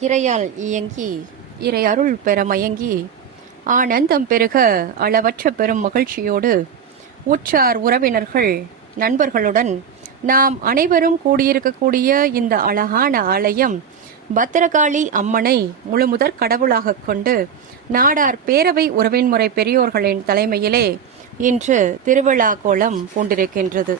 இறையால் இயங்கி இறை அருள் பெற மயங்கி ஆனந்தம் பெருக அளவற்ற பெரும் மகிழ்ச்சியோடு உற்றார் உறவினர்கள் நண்பர்களுடன் நாம் அனைவரும் கூடியிருக்கக்கூடிய இந்த அழகான ஆலயம் பத்திரகாளி அம்மனை முழுமுதற் கடவுளாக கொண்டு நாடார் பேரவை உறவின்முறை பெரியோர்களின் தலைமையிலே இன்று திருவிழா கோலம் பூண்டிருக்கின்றது.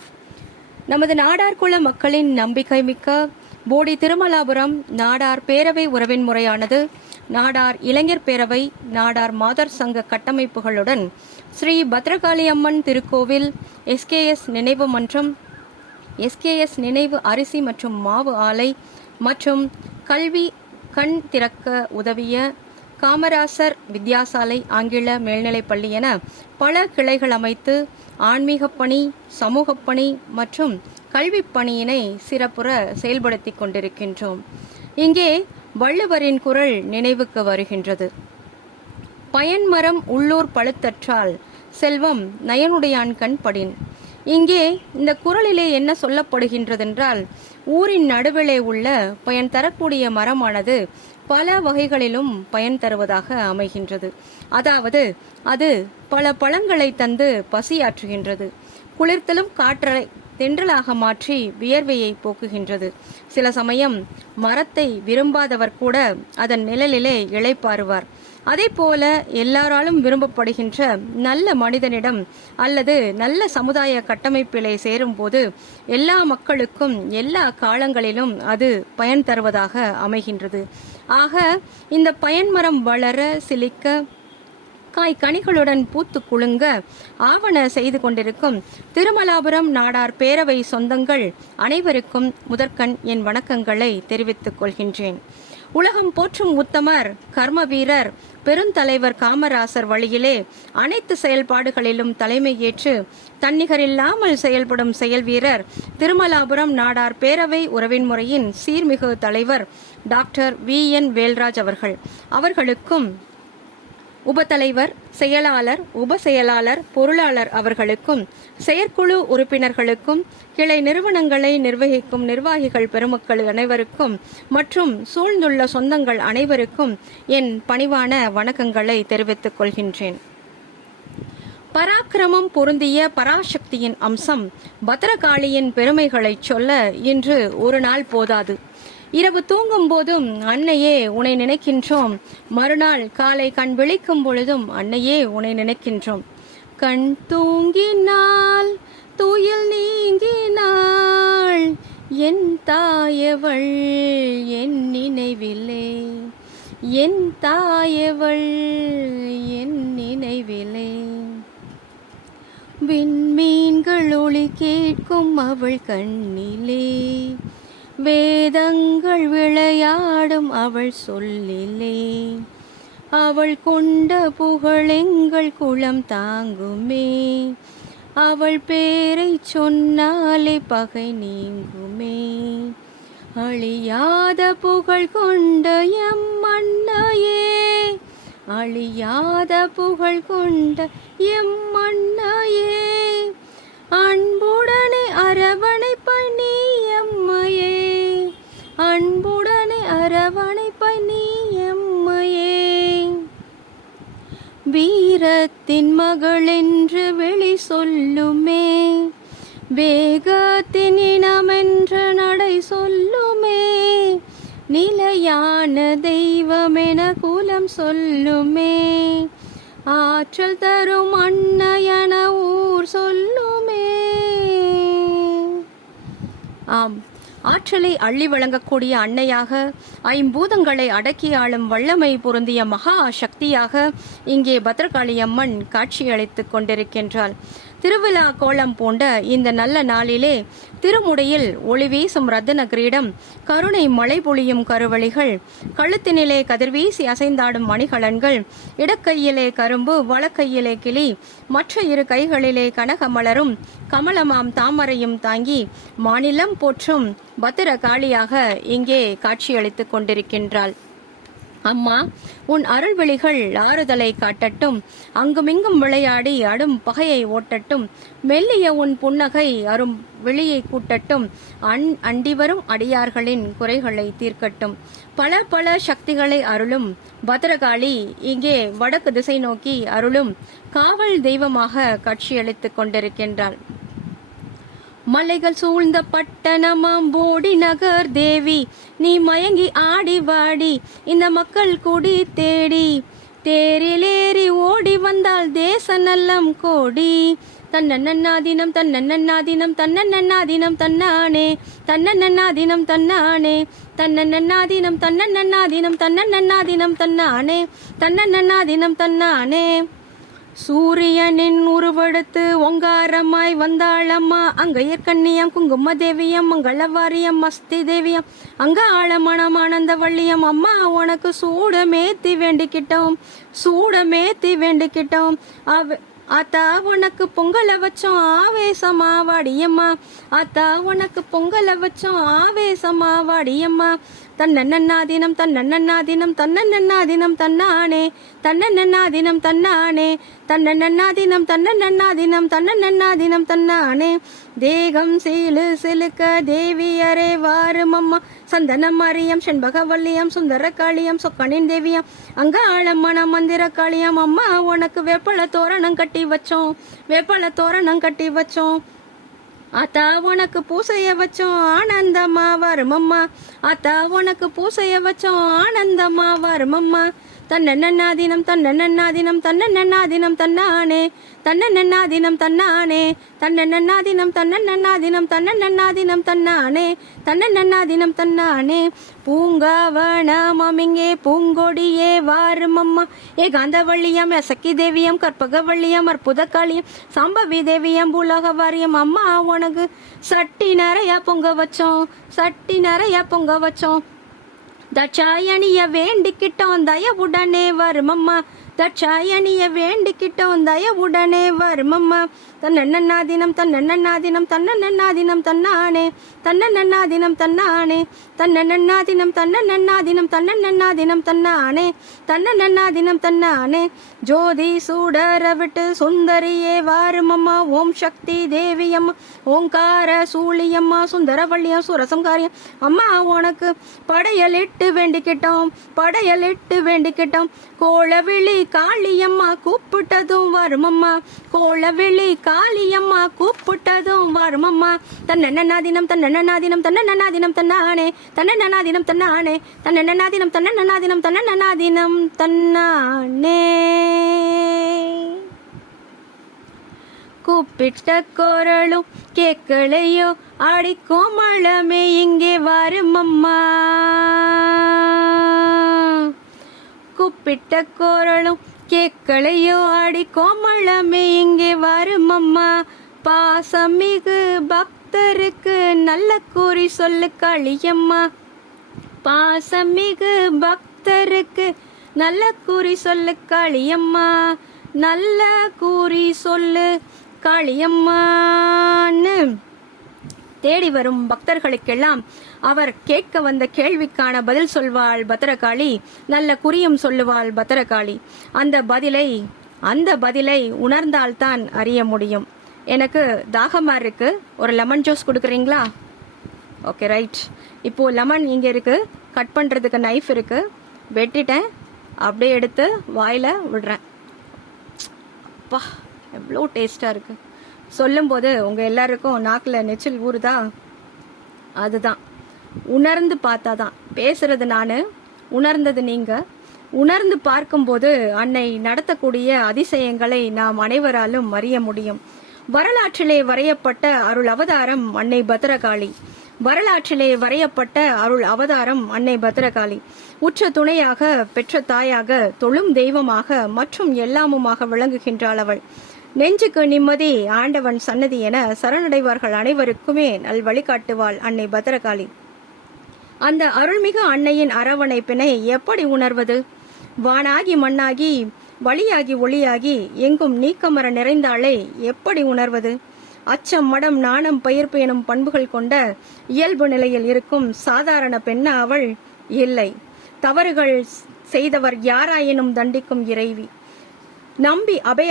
நமது நாடார் குல மக்களின் நம்பிக்கை மிக்க போடி திருமலாபுரம் நாடார் பேரவை உறவின் முறையானது நாடார் இளைஞர் பேரவை, நாடார் மாதர் சங்க கட்டமைப்புகளுடன் ஸ்ரீ பத்ரகாளி அம்மன் திருக்கோவில், எஸ்கேஎஸ் நினைவு மன்றம், எஸ்கேஎஸ் நினைவு அரிசி மற்றும் மாவு ஆலை மற்றும் கல்வி கண் திறக்க உதவிய காமராசர் வித்யாசாலை ஆங்கில மேல்நிலைப்பள்ளி என பல கிளைகள் அமைத்து ஆன்மீகப் பணி, சமூகப் பணி மற்றும் கல்விப் பணியினை சிறப்புற செயல்படுத்தி கொண்டிருக்கின்றோம். இங்கே வள்ளுவரின் குரல் நினைவுக்கு வருகின்றது. பயன்மரம் உள்ளூர் பழுத்தற்றால் செல்வம் நயனுடையான் கண் படின். இங்கே இந்த குரலிலே என்ன சொல்லப்படுகின்றதென்றால், ஊரின் நடுவிலே உள்ள பயன் தரக்கூடிய மரமானது பல வகைகளிலும் பயன் தருவதாக அமைகின்றது. அதாவது அது பல பழங்களை தந்து பசியாற்றுகின்றது. குளிர்த்தலும் காற்றை தென்றலாக மாற்றி வியர்வையை போக்குகின்றது. சில சமயம் மரத்தை விரும்பாதவர் கூட அதன் நிழலிலே இளைப்பாறுவார். அதே போல எல்லாராலும் விரும்பப்படுகின்ற நல்ல மனிதனிடம் அல்லது நல்ல சமுதாய கட்டமைப்பிலே சேரும் போது எல்லா மக்களுக்கும் எல்லா காலங்களிலும் அது பயன் தருவதாக அமைகின்றது. ஆக இந்த பயன்மரம் வளர சிலிக்க காய் கனிகளுடன் பூத்து குலுங்க ஆவண செய்து கொண்டிருக்கும் திருமலாபுரம் நாடார் பேரவை சொந்தங்கள் அனைவருக்கும் முதற்கண் என் வணக்கங்களை தெரிவித்துக் கொள்கின்றேன். உலகம் போற்றும் உத்தமர், கர்ம வீரர், பெருந்தலைவர் காமராசர் வழியிலே அனைத்து செயல்பாடுகளிலும் தலைமை ஏற்று தன்னிகரில்லாமல் செயல்படும் செயல் வீரர் திருமலாபுரம் நாடார் பேரவை உறவின் முறையின் சீர்மிகு தலைவர் டாக்டர் VN வேல்ராஜ் அவர்களுக்கும் உபத்தலைவர், செயலாளர், உப செயலாளர், பொருளாளர் அவர்களுக்கும், செயற்குழு உறுப்பினர்களுக்கும், கிளை நிறுவனங்களை நிர்வகிக்கும் நிர்வாகிகள் பெருமக்கள் அனைவருக்கும் மற்றும் சூழ்ந்துள்ள சொந்தங்கள் அனைவருக்கும் என் பணிவான வணக்கங்களை தெரிவித்துக் கொள்கின்றேன். பராக்கிரமம் பொருந்திய பராசக்தியின் அம்சம் பத்ரகாளியின் பெருமைகளை சொல்ல இன்று ஒரு நாள் போதாது. இரவு தூங்கும் போதும் அன்னையே உன்னை நினைக்கின்றோம். மறுநாள் காலை கண் விழிக்கும் பொழுதும் அன்னையே உன்னை நினைக்கின்றோம். கண் தூங்கினால் துயில் நீங்கினாள் என் தாயவள் என் நினைவிலே, என் தாயவள் என் நினைவிலே. விண்மீன்கள் ஒளி கேட்கும் அவள் கண்ணிலே, வேதங்கள் விளையாடும் அவள் சொல்லிலே. அவள் கொண்ட புகழெங்கள் குலம் தாங்குமே, அவள் பேரை சொன்னாலே பகை நீங்குமே. அழியாத புகழ் கொண்ட எம் அன்னையே, அழியாத புகழ் கொண்ட எம் அன்னையே. அன்புடனே அரவணைப்பாய் நீ எம்மையே, அன்புடனே அரவணைப்பாய் நீ எம்மையே. வீரத்தின் மகள் என்று வெளி சொல்லுமே, வேகத்தின் இனமென்ற நடை சொல்லுமே. நிலையான தெய்வமென குலம் சொல்லுமே, ஆற்றல் தரும் அன்னையன ஊர் சொல்லுமே. ஆம், ஆற்றலை அள்ளி வழங்கக்கூடிய அன்னையாக, ஐம்பூதங்களை அடக்கி ஆளும் வல்லமை பொருந்திய மகா சக்தியாக இங்கே பத்ரகாளி அம்மன் காட்சியளித்துக் கொண்டிருக்கின்றாள். திருவிழா கோலம் பூண்ட இந்த நல்ல நாளிலே திருமுடியில் ஒளி வீசும் ரத்தின கிரீடம், கருணை மழை பொழியும் கருவழிகள், கழுத்தினிலே கதிர்வீசி அசைந்தாடும் மணிகலன்கள், இடக்கையிலே கரும்பு, வலக்கையிலே கிளி, மற்ற இரு கைகளிலே கனக மலரும் கமலமாம் தாமரையும் தாங்கி மாநிலம் போற்றும் பத்திரகாளியாக இங்கே காட்சியளித்துக் கொண்டிருக்கின்றாள். அம்மா, உன் அருள்விழிகள் ஆறுதலை காட்டட்டும். அங்குமிங்கும் விளையாடி அடும் பகையை ஓட்டட்டும். மெல்லிய உன் புன்னகை அரும் விழியை கூட்டட்டும். அண்டிவரும் அடியார்களின் குறைகளை தீர்க்கட்டும். பல பல சக்திகளை அருளும் பத்ரகாளி இங்கே வடக்கு திசை நோக்கி அருளும் காவல் தெய்வமாக காட்சியளித்துக் கொண்டிருக்கின்றாள். மலைகள் சூழ்ந்த பட்டணமாம் போடி நகர் தேவி, நீ மயங்கி ஆடி வாடி இந்த மக்கள் குடி தேடி. தேரிலேறி ஓடி வந்தால் தேச நல்லம் கோடி. தன்னன்னாதினம் தன்னன்னாதினம் தன்னன்னாதினம் தன்னானே. தன்னன்னாதினம் தன்னானே. தன்னன்னாதினம் தன்னன்னாதினம் தன்னன்னாதினம் தன்னானே. தன்னன்னாதினம் தன்னானே. சூரியனின் உருவெடுத்து ஒங்காரமாய் வந்தாளம்மா, அங்கையர்கண்ணியம் குங்கும தேவியம் மங்களவாரியம் மஸ்தி தேவியம் அங்க ஆழமணம் ஆனந்த வள்ளியம். அம்மா, உனக்கு சூடமேத்தி வேண்டிக்கிட்டோம், சூடமேத்தி வேண்டிக்கிட்டோம். ஆத்தா, உனக்கு பொங்கல வச்சோம் ஆவேசமா வாடியம்மா. ஆத்தா, உனக்கு பொங்கல வச்சோம் ஆவேசமா வாடியம்மா. தன்னன்னாதினம் தன்னன்னாதினம் தன்னன்னாதினம் தன்னானே. தன்னன்னாதினம் தன்னானே. தன்னன்னாதினம் தன்னன்னாதினம் தன்னன்னாதினம் தன்னானே. தேகம் சீலு சிலுக்க தேவியரே வாருமம்மா. சந்தனம் மரியம் செண்பகவல்லியம் சுந்தர காளியம் சொக்கனின் தேவியம் அங்க ஆழம்மன மந்திர காளியம். அம்மா, உனக்கு வேப்பள தோரணம் கட்டி வச்சோம், வேப்பள தோரணம் கட்டி வச்சோம். ஆத்தா, உனக்கு பூசைய வச்சோம் ஆனந்தமா வருமம்மா. ஆத்தா, உனக்கு பூசைய வச்சோம் ஆனந்தமா வருமம்மா. தன்னன்னாதினம் தன்னன்னாதினம் தன்னன்னாதினம் தன்னானே. தன்னன்னாதினம் தன்னானே. தன்னன்னாதினம் தன்னன்னாதினம் தன்னன்னாதினம் தன்னானே. தன்னன்னாதினம் தன்னானே. பூங்காவனமாம் இங்கே பூங்கொடியே வாருமம்மா. காந்தவள்ளியம் எசக்கி தேவியம் கற்பகவள்ளியம் அற்புத காளியம் சம்பவி தேவியம் பூலக வாரியம். அம்மா, உனக்கு சட்டி நிறைய பொங்க வச்சோம், சட்டி நிறைய பொங்க வச்சோம். தட்சாயணிய வேண்டிக்கிட்டோம் தயவுடனே வருமம்மா. தட்சாயணிய வேண்டிக்கிட்டோம் தயவுடனே வருமம்மா. தன்னன்னாதினம் தன்னன்னாதினம் தன்னன்னாதினம் தன்னானே. தன்னன்னாதினம் தன்னானே. தன்னன்னாதினம் தன்னன்னாதினம் தன்னன்னாதினம் தன்னானே. தன்னன்னாதினம் தன்னானே. ஜோதி சூடர விட்டு சுந்தரியே வாருமம்மா. ஓம் சக்தி தேவியம்மா ஓங்கார சூழியம்மா சுந்தரவள்ளியம் சுரசம்காரியம். அம்மா, உனக்கு படையலிட்டு வேண்டிக்கிட்டோம், படையலிட்டு வேண்டிக்கிட்டோம். கோளவிழி காளியம்மா கூப்பிட்டதும் வருமம்மா. கோளவிழி காளியம்மா கூப்பிட்டதும் வருமம்மா. தன்னன்னாதினம் தன்னன்னாதினம் தன்னன்னாதினம் தன்னானே. தன்னன்னாதினம் தன்னானே. தன்னன்னாதினம் தன்னன்னாதினம் தன்னன்னாதினம் தன்னானே. கூப்பிட்ட குரலும் கேட்கலையோ அடிக்கும் மழமே இங்கே வருமம்மா. கூப்பிட்ட குரலும் கேட்கலையோ அடிக்கும் மழமே இங்கே வருமம்மா. பாசமிகு பக்தருக்கு நல்ல கூறி சொல்லு காளியம்மா. பாசமிகு பக்தருக்கு நல்ல கூறி சொல்லு காளியம்மா. நல்ல கூறி சொல்லு காளியம்மான்னு தேடி வரும் பக்தர்களுக்கெல்லாம் அவர் கேட்க வந்த கேள்விக்கான பதில் சொல்வாள் பத்ரகாளி. நல்ல குறியும் சொல்லுவாள் பத்ரகாளி. அந்த பதிலை உணர்ந்தால்தான் அறிய முடியும். எனக்கு தாகமா இருக்கு, ஒரு லெமன் ஜூஸ் கொடுக்குறீங்களா? Okay, right. இப்போ லெமன் இங்கே இருக்கு, கட் பண்ணுறதுக்கு நைஃப் இருக்கு, வெட்டிட்டேன். அப்படியே எடுத்து வாயில விடுறேன். அப்பா, எவ்வளோ டேஸ்டாக இருக்கு. சொல்லும்போது உங்கள் எல்லாருக்கும் நாக்கில் நெச்சில் ஊறுதா? அதுதான், உணர்ந்து பார்த்தாதான். பேசுறது நான், உணர்ந்தது நீங்கள். உணர்ந்து பார்க்கும்போது அன்னை நடத்தக்கூடிய அதிசயங்களை நாம் அனைவராலும் அறிய முடியும். வரலாற்றிலே வரையப்பட்ட அருள் அவதாரம் அன்னை பத்ரகாளி. வரலாற்றிலே வரையப்பட்ட அருள் அவதாரம் அன்னை பத்ரகாளி. உற்ற துணையாக, பெற்ற தாயாக, தொழும் தெய்வமாக மற்றும் எல்லாமுமாக விளங்குகின்றாள் அவள். நெஞ்சுக்கு நிம்மதி, ஆண்டவன் சன்னதி என சரணடைவார்கள் அனைவருக்குமே நல் வழிகாட்டுவாள் அன்னை பத்ரகாளி. அந்த அருள்மிகு அன்னையின் அரவணைப்பினை எப்படி உணர்வது? வானாகி மண்ணாகி வழியாகி ஒளியாகி எங்கும் நீக்கமர நிறைந்தாளே எப்படி உணர்வது? அச்சம், மடம், நாணம், பயிர்ப்பு எனும் பண்புகள் கொண்ட இயல்பு நிலையில் இருக்கும் சாதாரண பெண்ணா அவள்? இல்லை. தவறுகள் செய்தவர் யாராயினும் தண்டிக்கும் இறைவி. நம்பி அபய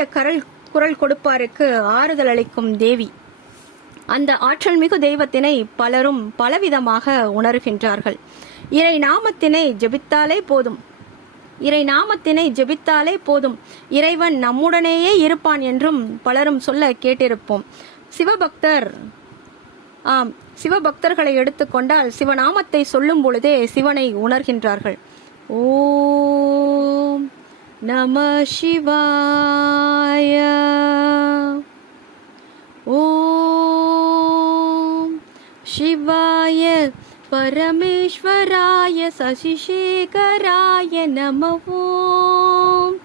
குரல் கொடுப்பாருக்கு ஆறுதல் அளிக்கும் தேவி. அந்த ஆற்றல் மிகு தெய்வத்தினை பலரும் பலவிதமாக உணர்கின்றார்கள். இறை நாமத்தினை ஜெபித்தாலே போதும், இறை நாமத்தினை ஜெபித்தாலே போதும், இறைவன் நம்முடனேயே இருப்பான் என்றும் பலரும் சொல்ல கேட்டிருப்போம். சிவபக்தர்களை எடுத்துக்கொண்டால் சிவநாமத்தை சொல்லும் பொழுதே சிவனை உணர்கின்றார்கள். ஓம் நம சிவாய, ஓம் சிவாய பரமேஸ்வராய சசிசேகராய நம, ஓம்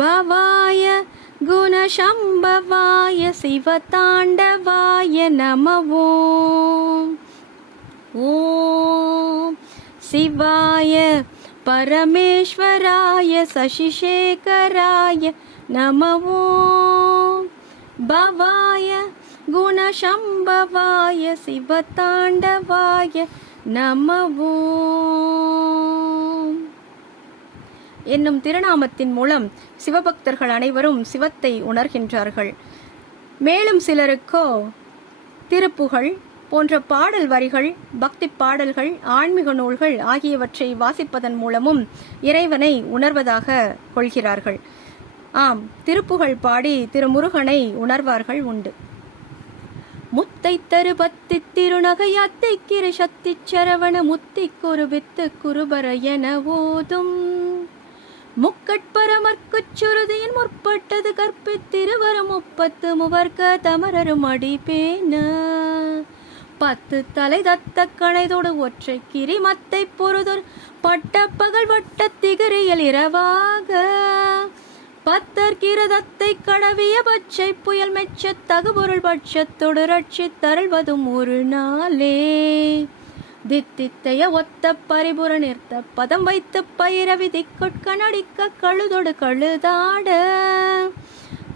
பவாய குணசம்பவாய சிவதாண்டவாய நம, ஓம் சிவாய பரமேஸ்வராய சசிசேகராய நம, ஓம் பவாய குணசம்பவாய சிவதாண்டவாய நம என்னும் திருநாமத்தின் மூலம் சிவபக்தர்கள் அனைவரும் சிவத்தை உணர்கின்றார்கள். மேலும் சிலருக்கோ திருப்புகழ் போன்ற பாடல் வரிகள், பக்தி பாடல்கள், ஆன்மீக நூல்கள் ஆகியவற்றை வாசிப்பதன் மூலமும் இறைவனை உணர்வதாக கொள்கிறார்கள். திருப்புகழ் பாடி திருமுருகனை உணர்வார்கள் உண்டு. முத்தை தருபத்தி திருநகையாத்தை கிரு சக்தி சரவண முத்தி குருவித்து குருபர என ஓதும் முக்கட்பரமர்க்குச் சுருதியின் முற்பட்டது கற்பித்திருவரும் 30 முவர்க்க தமரரும் அடிப்பேன 10 தலை தத்த கணைதோடு ஒற்றை கிரிமத்தை பொறுதொரு பட்ட பகல் வட்ட திகரியில் இரவாக 10 கிரதத்தை கடவிய பச்சை புயல் மெச்ச தகுபொருள் பட்சத்தோடு ரட்சி தருள்வதும் ஒரு நாளே தித்தித்தைய ஒத்த பரிபுர நிறுத்த பதம் வைத்து பயிரவி திக்கொட்க நடிக்க கழுதொடு கழுதாட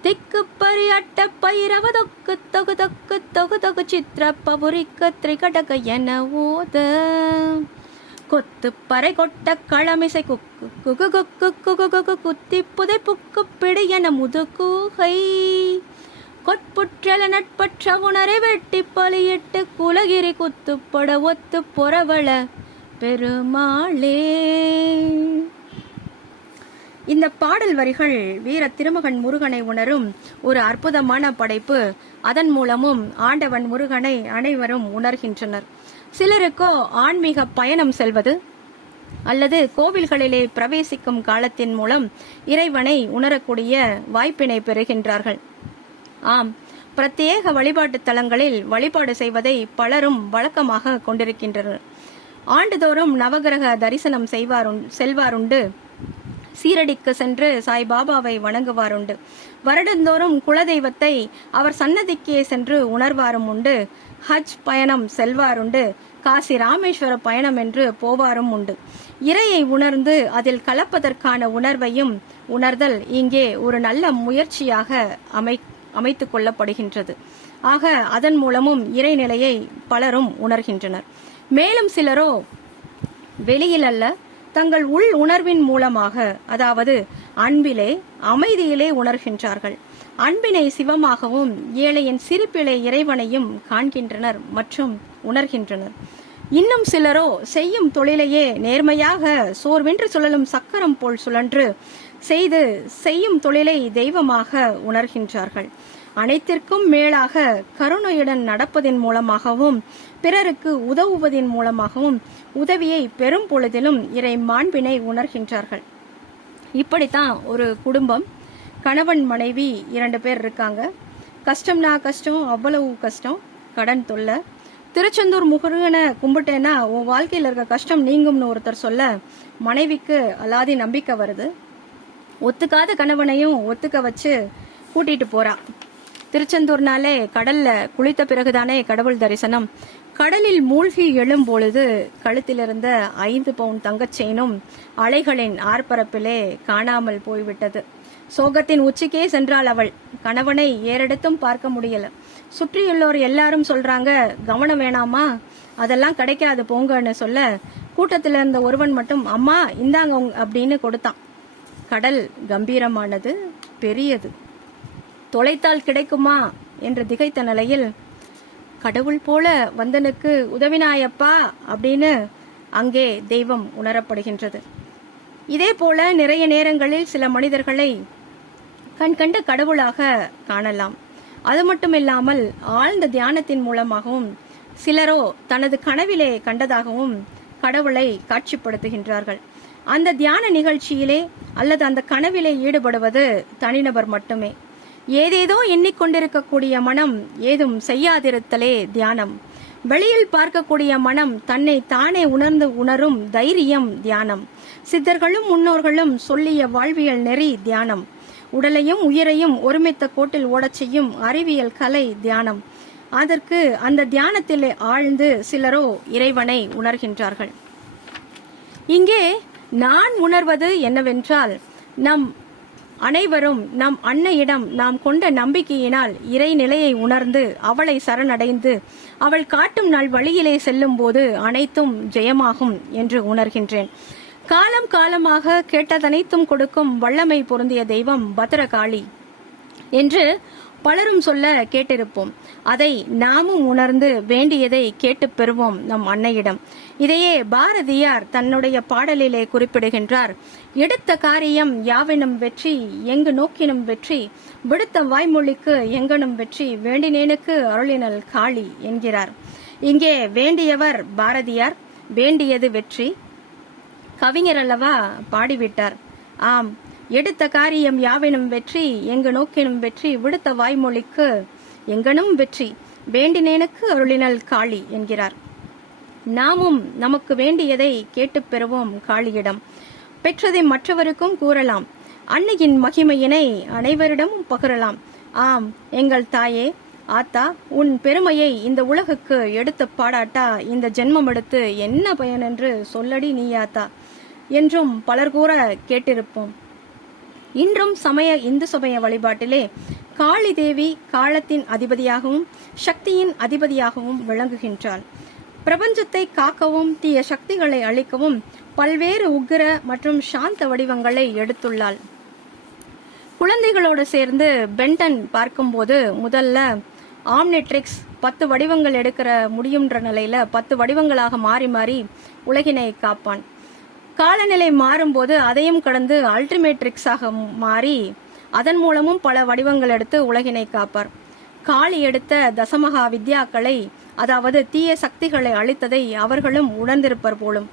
திக்கு பரியட்ட பயிரவ தொக்கு தொகு தொக்கு தொகு தொகு சித்திர பபுரிக்க திரிகடக என ஓத கொத்து பறை கொட்ட களமிசை குக்கு குகு குக்கு குகு குகு குத்தி புதை புக்கு பிடி என முதுகூகை கொட்புற்றல நட்பற்ற உணரை வெட்டி பலியிட்டு குலகிரி குத்துப்பட ஒத்து பொறவள பெருமாளே. இந்த பாடல் வரிகள் வீர திருமகன் முருகனை உணரும் ஒரு அற்புதமான படைப்பு. அதன் மூலமும் ஆண்டவன் முருகனை அனைவரும் உணர்கின்றனர். சிலருக்கோ ஆன்மீக பயணம் செல்வது அல்லது கோவில்களிலே பிரவேசிக்கும் காலத்தின் மூலம் இறைவனை உணரக்கூடிய வாய்ப்பினை பெறுகின்றார்கள். பிரத்யேக வழிபாட்டு தலங்களில் வழிபாடு செய்வதை பலரும் வழக்கமாக கொண்டிருக்கின்றனர். ஆண்டுதோறும் நவகிரக தரிசனம் செல்வாருண்டு. சீரடிக்கு சென்று சாய்பாபாவை வணங்குவாருண்டு. வருடந்தோறும் குலதெய்வத்தை அவர் சன்னதிக்கே சென்று உணர்வாரும் உண்டு. ஹஜ் பயணம் செல்வாருண்டு. காசி ராமேஸ்வர பயணம் என்று போவாரும் உண்டு. இறையை உணர்ந்து அதில் கலப்பதற்கான உணர்வையும் உணர்தல் இங்கே ஒரு நல்ல முயற்சியாக அமைத்துக் கொள்ளப்படுகின்றது. ஆக அதன் மூலமும் இறைநிலையை பலரும் உணர்கின்றனர். மேலும் சிலரோ வெளியில் அல்ல, தங்கள் உள் உணர்வின் மூலமாக, அதாவது அன்பிலே அமைதியிலே உணர்கின்றார்கள். அன்பினை சிவமாகவும் ஏழையின் சிரிப்பிலே இறைவனையும் காண்கின்றனர் மற்றும் உணர்கின்றனர். இன்னும் சிலரோ செய்யும் தொழிலையே நேர்மையாக சோர்வென்று சுழலும் சக்கரம் போல் சுழன்று செய்யும் தொழிலை தெய்வமாக உணர்கின்றார்கள். அனைத்திற்கும் மேலாக கருணையுடன் நடப்பதின் மூலமாகவும் பிறருக்கு உதவுவதன் மூலமாகவும் உதவியை பெறும் பொழுதிலும் இறை மாண்பினை உணர்கின்றார்கள். இப்படித்தான் ஒரு குடும்பம், கணவன் மனைவி 2 பேர் இருக்காங்க. கஷ்டம்னா கஷ்டம், அவ்வளவு கஷ்டம், கடன் தொல்லை. திருச்செந்தூர் முருகனை கும்பிட்டேன்னா உன் வாழ்க்கையில் இருக்க கஷ்டம் நீங்கும்னு ஒருத்தர் சொல்ல மனைவிக்கு அல்லாதி நம்பிக்கை வருது. ஒத்துக்காத கணவனையும் ஒத்துக்க வச்சு கூட்டிட்டு போறா. திருச்செந்தூர்னாலே கடல்ல குளித்த பிறகுதானே கடவுள் தரிசனம். கடலில் மூழ்கி எழும் பொழுது கழுத்தில் இருந்த 5 பவுன் தங்கச்செயினும் அலைகளின் ஆர்ப்பரப்பிலே காணாமல் போய்விட்டது. சோகத்தின் உச்சிக்கே சென்றாள் அவள். கணவனை ஏறெடுத்தும் பார்க்க முடியல. சுற்றியுள்ளோர் எல்லாரும் சொல்றாங்க, கவனம் வேணாமா, அதெல்லாம் கிடைக்காது போங்கன்னு சொல்ல கூட்டத்தில் இருந்த ஒருவன் மட்டும் அம்மா இந்தாங்க அப்படின்னு கொடுத்தான். கடல் கம்பீரமானது, பெரியது. தொலைத்தால் கிடைக்குமா என்ற திகைத்த நிலையில் கடவுள் போல வந்தனுக்கு உதவினாயப்பா அப்படின்னு அங்கே தெய்வம் உணரப்படுகின்றது. இதே போல நிறைய நேரங்களில் சில மனிதர்களை கண்கண்ட கடவுளாக காணலாம். அது மட்டுமில்லாமல் ஆழ்ந்த தியானத்தின் மூலமாகவும் சிலரோ தனது கனவிலே கண்டதாகவும் கடவுளை காட்சிப்படுத்துகின்றார்கள். அந்த தியான நிகழ்ச்சியிலே அல்லது அந்த கனவிலே ஈடுபடுவது தனிநபர் மட்டுமே. ஏதேதோ எண்ணிக்கொண்டிருக்கக்கூடிய மனம் ஏதும் செய்யாதிருத்தலே தியானம். வெளியில் பார்க்கக்கூடிய மனம் தன்னை தானே உணரும் தைரியம் தியானம். சித்தர்களும் முன்னோர்களும் சொல்லிய வாழ்வியல் நெறி தியானம். உடலையும் உயிரையும் ஒருமித்த கோட்டில் ஓடச் செய்யும் அறிவியல் கலை தியானம். அதற்கு அந்த தியானத்திலே ஆழ்ந்து சிலரோ இறைவனை உணர்கின்றார்கள். இங்கே நான் உணர்வது என்னவென்றால், நம் அனைவரும் நம் அன்னையிடம் நாம் கொண்ட நம்பிக்கையினால் இறைநிலையை உணர்ந்து அவளை சரணடைந்து அவள் காட்டும் நாள் வழியிலே செல்லும் போது அனைத்தும் ஜெயமாகும் என்று உணர்கின்றேன். காலம் காலமாக கேட்டதனைத்தும் கொடுக்கும் வல்லமை பொருந்திய தெய்வம் பத்ரகாளி என்று பலரும் சொல்ல கேட்டிருப்போம். அதை நாமும் உணர்ந்து வேண்டியதை கேட்டு பெறுவோம் நம் அன்னையிடம். இதையே பாரதியார் தன்னுடைய பாடலிலே குறிப்பிடுகின்றார். எடுத்த காரியம் யாவினும் வெற்றி, எங்கு நோக்கினும் வெற்றி, விடுத்த வாய்மொழிக்கு எங்கனும் வெற்றி, வேண்டினேனுக்கு அருளினல் காளி என்கிறார். இங்கே வேண்டியவர் பாரதியார், வேண்டியது வெற்றி. கவிஞர் அல்லவா பாடிவிட்டார். ஆம், எடுத்த காரியம் யாவினும் வெற்றி, எங்கு நோக்கினும் வெற்றி, விடுத்த வாய்மொழிக்கு எங்கனும் வெற்றி, வேண்டினேனுக்கு அருளினல் காளி என்கிறார். நாமும் நமக்கு வேண்டியதை கேட்டு பெறுவோம் காளியிடம். பெற்றதை மற்றவருக்கும் கூறலாம். அன்னையின் மகிமையினை அனைவரிடமும் பகிரலாம். ஆம், எங்கள் தாயே, ஆத்தா, உன் பெருமையை இந்த உலகுக்கு எடுத்து பாடாட்டா இந்த ஜென்மம் எடுத்து என்ன பயன் என்று சொல்லடி நீயாத்தா என்றும் பலர் கூற கேட்டிருப்போம். இன்றும் இந்து சமய வழிபாட்டிலே காளி தேவி காலத்தின் அதிபதியாகவும் சக்தியின் அதிபதியாகவும் விளங்குகின்றாள். பிரபஞ்சத்தை காக்கவும் தீய சக்திகளை அழிக்கவும் பல்வேறு உக்கிர மற்றும் சாந்த வடிவங்களை எடுத்துள்ளாள். குழந்தைகளோடு சேர்ந்து பென்டன் பார்க்கும்போது முதல்ல ஆம்னிட்ரிக்ஸ் 10 வடிவங்கள் எடுக்கிற முடியுன்ற நிலையில 10 வடிவங்களாக மாறி மாறி உலகினை காப்பான். காலநிலை மாறும்போது அதையும் கடந்து அல்டிமேட்ரிக்ஸாக மாறி அதன் மூலமும் பல வடிவங்கள் எடுத்து உலகினை காப்பார். காளி எடுத்த தசமகா வித்யாக்களை, அதாவது தீய சக்திகளை அழித்ததை அவர்களும் உணர்ந்திருப்பர் போலும்.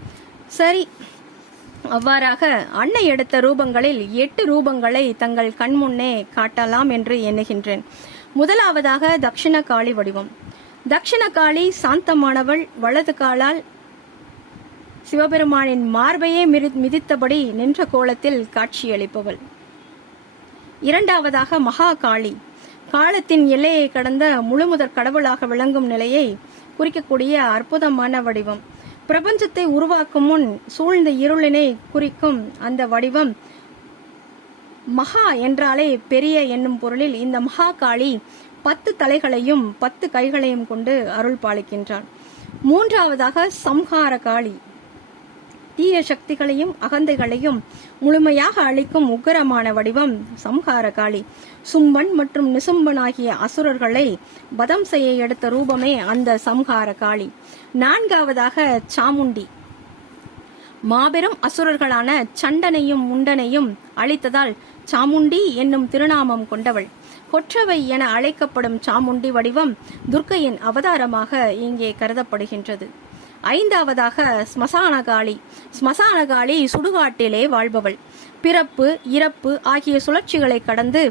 சரி, அவ்வாறாக அன்னை எடுத்த ரூபங்களில் 8 ரூபங்களை தங்கள் கண்முன்னே காட்டலாம் என்று எண்ணுகின்றேன். முதலாவதாக தக்ஷண காளி வடிவம். தக்ஷண காளி சாந்தமானவள், வலது காலால் சிவபெருமானின் மார்பையே மிதித்தபடி நின்ற கோலத்தில் காட்சியளிப்பவள். இரண்டாவதாக மகா காளி, காலத்தின் எல்லையை கடந்த முழுமுதற் கடவுளாக விளங்கும் நிலையை குறிக்கக்கூடிய அற்புதமான வடிவம். பிரபஞ்சத்தை உருவாக்கும் முன் சூழ்ந்த இருளினை குறிக்கும் அந்த வடிவம். மகா என்றாலே பெரிய என்னும் பொருளில் இந்த மகா காளி 10 தலைகளையும் 10 கைகளையும் கொண்டு அருள் பாலிக்கின்றான். மூன்றாவதாக சம்ஹார காளி, தீய சக்திகளையும் அகந்தைகளையும் முழுமையாக அளிக்கும் உக்கிரமான வடிவம் சம்ஹார காளி. சும்பன் மற்றும் நிசும்பன் ஆகிய அசுரர்களை வதம் செய்ய எடுத்த ரூபமே அந்த சம்ஹார காளி. நான்காவதாக சாமுண்டி, மாபெரும் அசுரர்களான சண்டனையும் முண்டனையும் அழித்ததால் சாமுண்டி என்னும் திருநாமம் கொண்டவள். கொற்றவை என அழைக்கப்படும் சாமுண்டி வடிவம் துர்க்கையின் அவதாரமாக இங்கே கருதப்படுகின்றது. ஐந்தாவதாக ஸ்மசானகாளி. ஸ்மசானகாளி சுடுகாட்டிலே வாழ்பவள். பிறப்பு இறப்பு ஆகிய சுழற்சிகளை கடந்து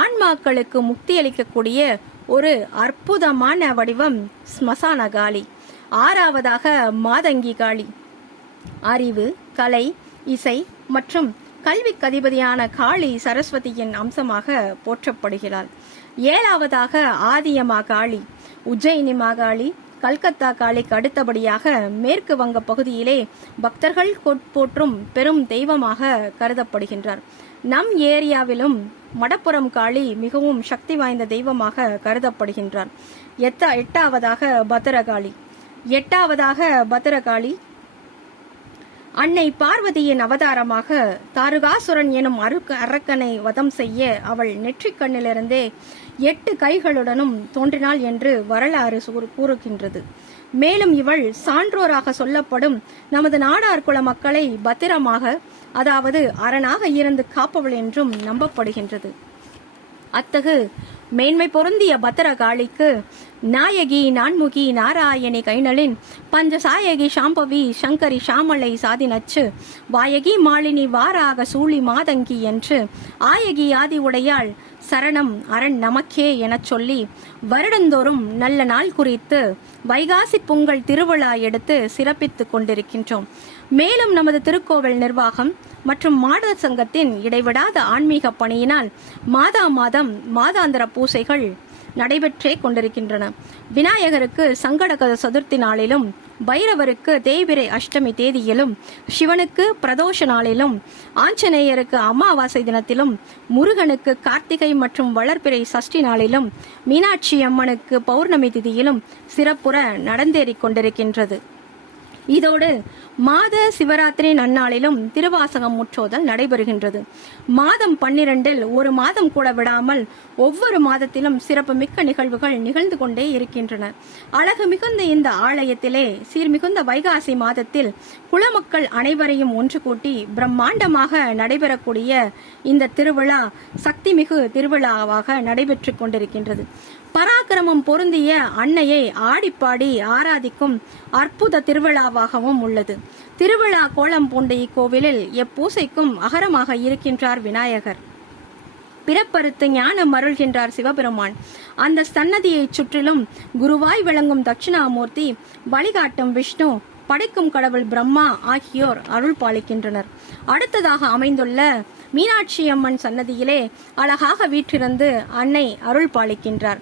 ஆன்மாக்களுக்கு முக்தி அளிக்கக்கூடிய ஒரு அற்புதமான வடிவம் ஸ்மசானகாளி. ஆறாவதாக மாதங்கி காளி. அறிவு, கலை, இசை மற்றும் கல்விக்கு அதிபதியான காளி சரஸ்வதியின் அம்சமாக போற்றப்படுகிறாள். ஏழாவதாக ஆதியமா காளி. உஜ்ஜயினி மாகாளி கல்கத்தா காளிக்கு அடுத்தபடியாக மேற்கு வங்க பகுதியிலே பக்தர்கள் போற்றும் பெரும் தெய்வமாக கருதப்படுகின்றார். நம் ஏரியாவிலும் மடப்புறம் காளி மிகவும் சக்தி வாய்ந்த தெய்வமாக கருதப்படுகின்றார். எட்டாவதாக பத்ரகாளி. எட்டாவதாக பத்திரகாளி. அன்னை பார்வதியின் அவதாரமாக தாருகாசுரன் எனும் அரக்கனை வதம் செய்ய அவள் நெற்றிக் கண்ணிலிருந்தே 8 கைகளுடனும் தோன்றினாள் என்று வரலாறு கூறுகின்றது. மேலும் இவள் சான்றோராக சொல்லப்படும் நமது நாடார் குல மக்களை பத்திரமாக, அதாவது அரணாக இருந்து காப்பவள் என்றும் நம்பப்படுகின்றது. அத்தகு மேன்மை பொருந்திய பத்திரகாளிக்கு நாயகி நான்முகி நாராயணி கைநளின் பஞ்சசாயகி சாம்பவி சங்கரி சாமலை சாதினச்சு வாயகி மாலினி வாராக சூழி மாதங்கி என்று ஆயகி ஆதி உடையாள் சரணம் அரண் நமக்கே எனச் சொல்லி வருடந்தோறும் நல்ல நாள் குறித்து வைகாசி பொங்கல் திருவிழா எடுத்து சிறப்பித்துக் கொண்டிருக்கின்றோம். மேலும் நமது திருக்கோவில் நிர்வாகம் மற்றும் மாத சங்கத்தின் இடைவிடாத ஆன்மீக பணியினால் மாதம் மாதாந்திர பூசைகள் நடைபெற்றே கொண்டிருக்கின்றன. விநாயகருக்கு சங்கடகர சதுர்த்தி நாளிலும், பைரவருக்கு தேய்பிரை அஷ்டமி தேதியிலும், சிவனுக்கு பிரதோஷ நாளிலும், ஆஞ்சநேயருக்கு அமாவாசை தினத்திலும், முருகனுக்கு கார்த்திகை மற்றும் வளர்பிறை சஷ்டி நாளிலும், மீனாட்சி அம்மனுக்கு பௌர்ணமி திதியிலும் சிறப்புற நடந்தேறிக் கொண்டிருக்கின்றது. இதோடு மாத சிவராத்திரி நன்னாளிலும் திருவாசகம் முற்றோதல் நடைபெறுகின்றது. மாதம் 12இல் ஒரு மாதம் கூட விடாமல் ஒவ்வொரு மாதத்திலும் சிறப்பு மிக்க நிகழ்வுகள் நிகழ்ந்து கொண்டே இருக்கின்றன. அழகு மிகுந்த இந்த ஆலயத்திலே சீர்மிகுந்த வைகாசி மாதத்தில் குலமக்கள் அனைவரையும் ஒன்று கூட்டி பிரம்மாண்டமாக நடைபெறக்கூடிய இந்த திருவிழா சக்திமிகு திருவிழாவாக நடைபெற்று கொண்டிருக்கின்றது. பராக்கிரமம் பொருந்திய அன்னையை ஆடிப்பாடி ஆராதிக்கும் அற்புத திருவிழாவாகவும் உள்ளது. திருவிழா கோலம் பூண்ட இக்கோவிலில் எப்பூசைக்கும் அகரமாக இருக்கின்றார் விநாயகர். பிறப்பறுத்து ஞானம் அருள்கின்றார் சிவபெருமான். அந்த சன்னதியை சுற்றிலும் குருவாய் விளங்கும் தட்சிணாமூர்த்தி, வழிகாட்டும் விஷ்ணு, படைக்கும் கடவுள் பிரம்மா ஆகியோர் அருள் பாலிக்கின்றனர். அடுத்ததாக அமைந்துள்ள மீனாட்சி அம்மன் சன்னதியிலே அழகாக வீற்றிருந்து அன்னை அருள் பாலிக்கின்றார்.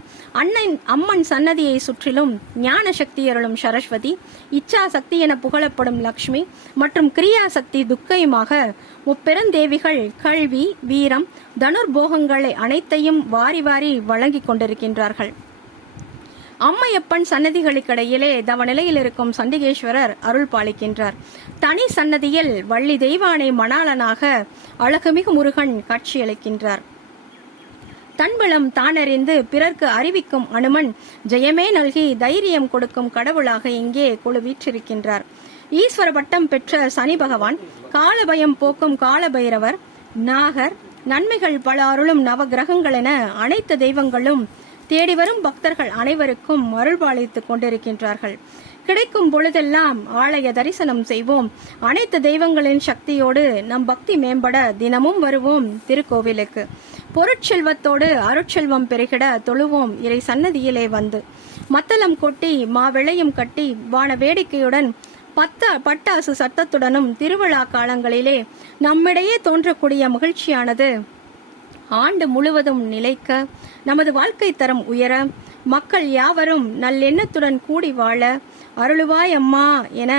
அம்மன் சன்னதியை சுற்றிலும் ஞான சக்தி அருளும் சரஸ்வதி, இச்சா சக்தி என புகழப்படும் லக்ஷ்மி மற்றும் கிரியா சக்தி துர்க்கையுமாக முப்பெருந்தேவிகள் கல்வி, வீரம், தனுர்போகங்களை அனைத்தையும் வாரி வாரி வழங்கி கொண்டிருக்கின்றார்கள். அம்மையப்பன் சன்னதிகளுக்கிடையிலே தவநிலையில் இருக்கும் சண்டிகேஸ்வரர் அருள் பாலிக்கின்றார். தனி சன்னதியில் வள்ளி தெய்வானை மணாளனாக அழகுமிகு முருகன் காட்சியளிக்கின்றார். தன்பலம் தானறிந்து பிறர்க்கு அறிவிக்கும் அனுமன் ஜெயமே நல்கி தைரியம் கொடுக்கும் கடவுளாக இங்கே கொலுவீற்றிருக்கின்றார். ஈஸ்வர பட்டம் பெற்ற சனி பகவான், காலபயம் போக்கும் காலபைரவர், நாகர், நன்மைகள் பல அருளும் நவ கிரகங்கள் என அனைத்து தெய்வங்களும் தேடி வரும் பக்தர்கள் அனைவருக்கும் அருள்பாலித்துக் கொண்டிருக்கின்றார்கள். கிடைக்கும் பொழுதெல்லாம் ஆலய தரிசனம் செய்வோம். அனைத்து தெய்வங்களின் சக்தியோடு நம் பக்தி மேம்பட தினமும் வருவோம் திருக்கோவிலுக்கு. பொருட்செல்வத்தோடு அருட்செல்வம் பெருகிட தொழுவோம் இறை சன்னதியிலே வந்து. மத்தளம் கொட்டி மாவிளையும் கட்டி வான வேடிக்கையுடன் பட்டாசு சத்தத்துடனும் திருவிழா காலங்களிலே நம்மிடையே தோன்றக்கூடிய மகிழ்ச்சியானது ஆண்டு முழுவதும் நிலைக்க, நமது வாழ்க்கை தரம் உயர, மக்கள் யாவரும் நல்லெண்ணத்துடன் கூடி வாழ அருளுவாய் அம்மா என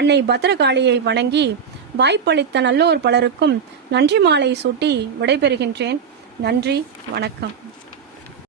அன்னை பத்ரகாளியை வணங்கி வாய்ப்பளித்த நல்லோர் பலருக்கும் நன்றி மாலை சூட்டி விடைபெறுகின்றேன். நன்றி, வணக்கம்.